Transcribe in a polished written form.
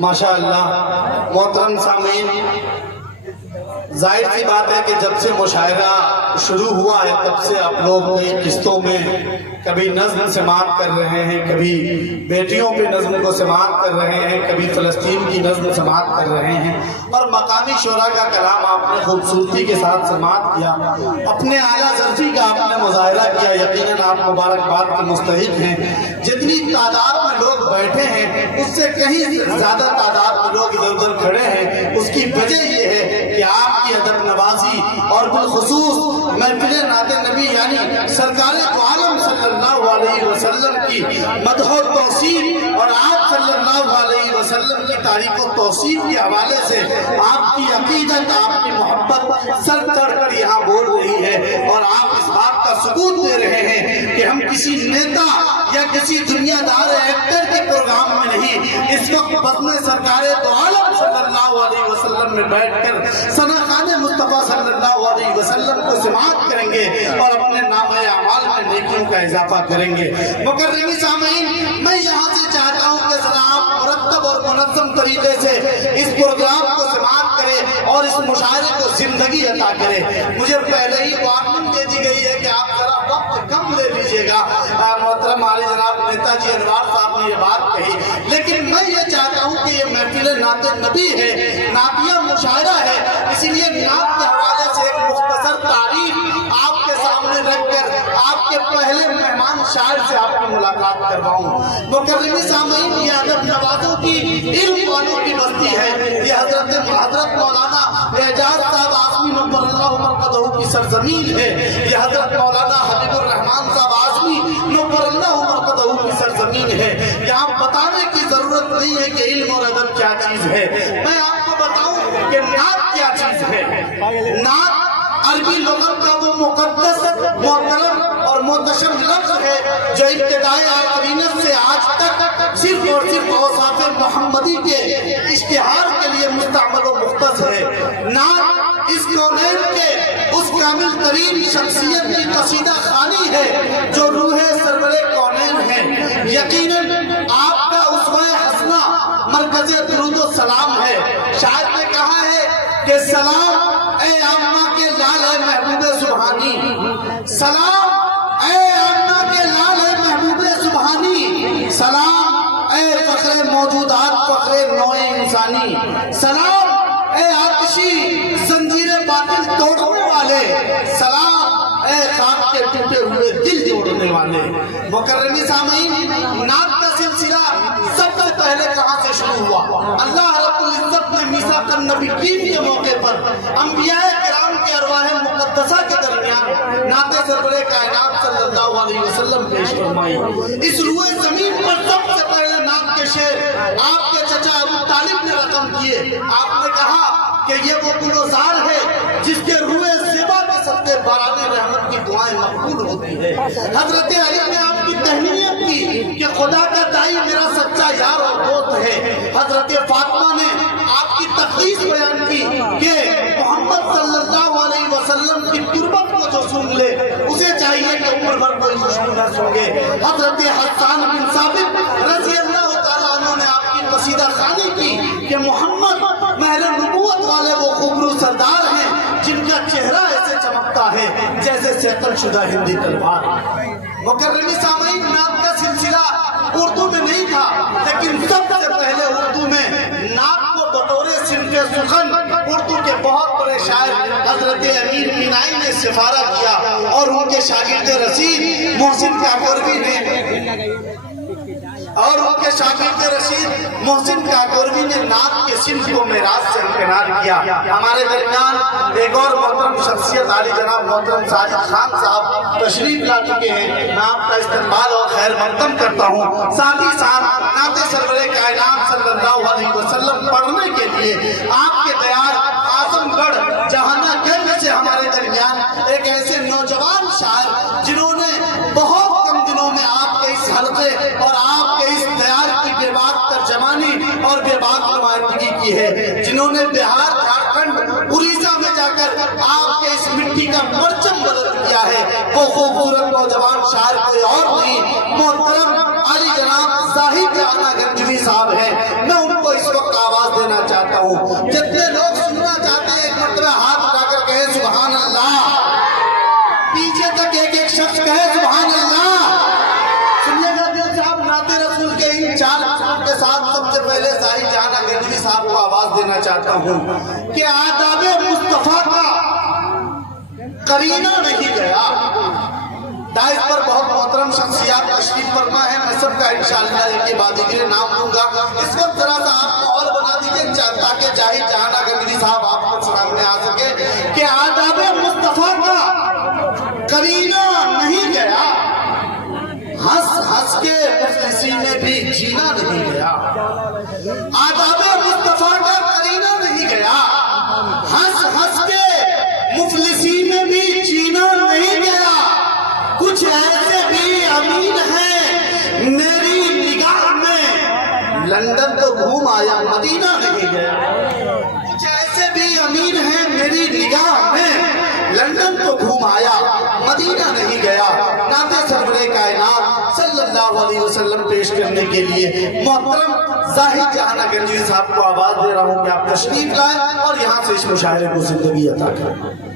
माशाअल्लाह मोहतरम सामीन, जाहिर सी बात है कि जब से मुशायरा शुरू हुआ है तब से आप लोग कई किस्तों में कभी नज़्म समाअत कर रहे हैं, कभी बेटियों पे नज़्म को समाअत कर रहे हैं, कभी फ़लस्तीन की नज़्म समाअत कर रहे हैं, और मकामी शोरा का कलाम आपने खूबसूरती के साथ समाअत किया, अपने आला ज़र्फ़ी का आपने मुज़ाहिरा किया। यकीनन आप मुबारकबाद के मुस्तहिक़ हैं। जितनी तादाद में लोग बैठे हैं उससे कहीं ज़्यादा तादाद में लोग इधर उधर खड़े हैं। उसकी वजह ये है कि आपकी अदब नवाजी और बिलखुसूस महफिल नाते नबी यानी सरकार दो आलम सल्लल्लाहु अलैहि वसल्लम की मदह और तौसीफ और आप सल्लल्लाहु अलैहि वसल्लम की तारीख और तौसीफ के हवाले से आपकी अकीदत, आपकी मोहब्बत सर चढ़ कर यहाँ बोल रही है, और आप इस बात का सबूत दे रहे हैं कि हम किसी नेता या किसी दुनियादार एक्टर के प्रोग्राम में नहीं, इस वक्त बदले सरकार दो आलम सल्लल्लाहु अलैहि वसल्लम में बैठकर सनाखाने मुस्तफा सल्लल्लाहु अलैहि वसल्लम को समाअत करेंगे और अपने नामे अमाल में नेकियों का इजाफा करेंगे। मुकर्रमी सामीन, मैं यहाँ से चाहता हूँ कि जरा आप मुरत्तब और मुनज़्ज़म तरीके से इस प्रोग्राम को समाअत करें और इस मुशायरे को जिंदगी अता करें। मुझे पहले ही वार्निंग दे दी गई है कि आप जरा वक्त कम ले लीजिएगा। मोहतरम आली जनाब नेताजी अनवार साहब ने ये बात कही, लेकिन मैं ये चाहता हूँ कि ये महफिल नाते नबी है, नातिया मुशायरा है, इसीलिए नात के हवाले से एक मुख्तसर तारीफ आपके सामने रखकर आपके पहले मेहमान शायर से आपकी मुलाकात करवाऊं। मुकर्रमी सामीन, ये अदब नवाजों की, इल्म वालों की बस्ती है। ये हजरत मौलाना एजाज साहब आज़मी नव्वरल्लाहु मरकज़हू की सरजमीन है। ये हजरत मौलाना हबीबुर रहमान साहब आज़मी नव्वरल्लाहु मरकज़हू की सरजमीन है। यहाँ बताने की जरूरत नहीं है कि इल्म और अदब क्या चीज है। मैं आपको बताऊं कि नात क्या चीज है। नात अरबी लुगत का वो मुकद्दस, मोहतरम और मोहतशम लफ्ज है जो इब्तिदाई आफरीनत से आज तक सिर्फ और सिर्फ औसाफ मोहम्मदी के इश्तिहार के लिए मुस्तअमल व मुख्तस है। नात इस कौनैन के उस कामिल तरीन शख्सियत की कसीदा खानी है जो रूहे सरवरे कौनैन है। यकीनन आपका उसवाए हसना मरकज़ दुरूद व सलाम है। शायर ने कहा है कि सलाम ए अम्मा के लाल है महबूबे सुबहानी, सलाम ए अम्मा के लाल है महबूबे सुबहानी, सलाम ए फख्रे मौजूदात फख्रे नौए इंसानी, सलाम ए आतिशी जंजीरे बातिल तोड़ने वाले, सलाम ए खाक के टूटे हुए दिल जोड़ने वाले। मुकर्रमी सामीन, नात का सिलसिला सबसे पहले कहाँ से शुरू हुआ? अल्लाह रब्बुल इज्जत ने मीसाक़न नबिय्यीन के मौके पर अंबियाए किराम के अरवाहे मुक़द्दसा के दरमियान नाते सरवरे कायनात सल्लल्लाहु अलैहि वसल्लम पेश फरमाई। इस रूए जमीन पर सबसे पहले नात के शेर आपके चचा अबू तालिब ने रकम किए। आपने कहा कि ये वो गुलजार है जिसके रूए ज़िबा के सदक़े बाराने रहमत की दुआएं मकबूल होती है। हजरत अली ने आपकी तहनीयत की कि खुदा का दाई मेरा सच्चा यार और दोस्त है। हजरत फातिमा ने आपकी तक़दीस बयान की कि मोहम्मद सल्लल्लाहु अलैहि वसल्लम की तुरबत को जो सूंघ ले उसे चाहिए कि उम्र भर कोई खुशबू न सूंघे। हजरत हसन बिन साबित रज़ी अल्लाह तआला अन्हु ने आपकी कसीदा खानी की कि मोहम्मद महर नबूवत वाले वो खुबरू सरदार हैं जिनका चेहरा ऐसे चमकता है जैसे सैतल शुदा हिंदी तलवार। मुकर्रमी सामीन, नात का सिलसिला उर्दू में नहीं था, लेकिन सबसे पहले उर्दू में नात को बतौरे सिनके सुखन उर्दू के बहुत बड़े शायर हजरत अमीर मीनाई ने सिफारा किया और उनके शागिर्द रशीद मोहसिन काकोरवी ने नात के सिल्क को मेराज से इनकार किया। हमारे दरमियान एक और मोहतरम शख्सियत आली जनाब मोहतरम साजिद खान साहब तशरीफ ला चुके हैं। मैं आपका इस्तेमाल और खैर मकदम करता हूँ। साथ ही साथ नाते सरवरे कायनात सल्लल्लाहु अलैहि वसल्लम पढ़ने के लिए आपके तैयार आजमगढ़ जहानागंज से हमारे दरमियान एक ऐसे नौजवान शायर जिन्होंने बहुत कम दिनों में आपके इस हल्के और आपके इस तैयार की बेबाक तर्जमानी और बेबाक नुमाइंदगी की है, जिन्होंने बिहार, झारखंड, उड़ीसा में जाकर आपके इस मिट्टी का परचम बुलंद किया है। वो खूबसूरत नौजवान शायर कोई और नहीं, मोहतरम अली जाहिद जहाना गंजवी साहब हैं, मैं उनको इस वक्त आवाज देना चाहता हूँ। जितने लोग सुनना चाहते हैं एक मरतबा हाथ उठाकर कहे सुभान अल्लाह, पीछे तक एक एक शख्स कहे सुभान अल्लाह। सुनिएगा दिल साहब, नाते रसूल के इन 4 अक्षरों के साथ सबसे पहले जाहिद जहाना गंजवी साहब को आवाज देना चाहता हूँ कि आदाबे मुस्तफा का करीना नहीं गया। दाइस पर बहुत मोहतरम शख्सियात तशरीफ फरमा है, मैं सबका इंशाअल्लाह एक बाद के नाम लूंगा। इस वक्त जरा सा आप माहौल बना दीजिए ताकि जाहिद जहाना गंजवी साहब आपके सामने आ सके कि आदाबे मुस्तफा का करीना नहीं गया, हंस हंस के मुफलिसी में भी जीना नहीं गया। आदाबे मुस्तफा का करीना नहीं गया, हंस हंस के मुफलिसी में भी जीना नहीं गया। कुछ ऐसे भी अमीर हैं मेरी निगाह में, लंदन तो घूम आया मदीना नहीं गया। कुछ ऐसे भी अमीर हैं मेरी निगाह में, लंदन तो घूम आया मदीना नहीं गया। नाते सरवरे कायनात सल्लल्लाहु अलैहि वसल्लम पेश करने के लिए मोहतरम जाहिद जहाना गंजवी साहब को आवाज दे रहा हूँ कि आप तशरीफ लाएं और यहाँ से इस मुशायरे को जिंदगी अता करें।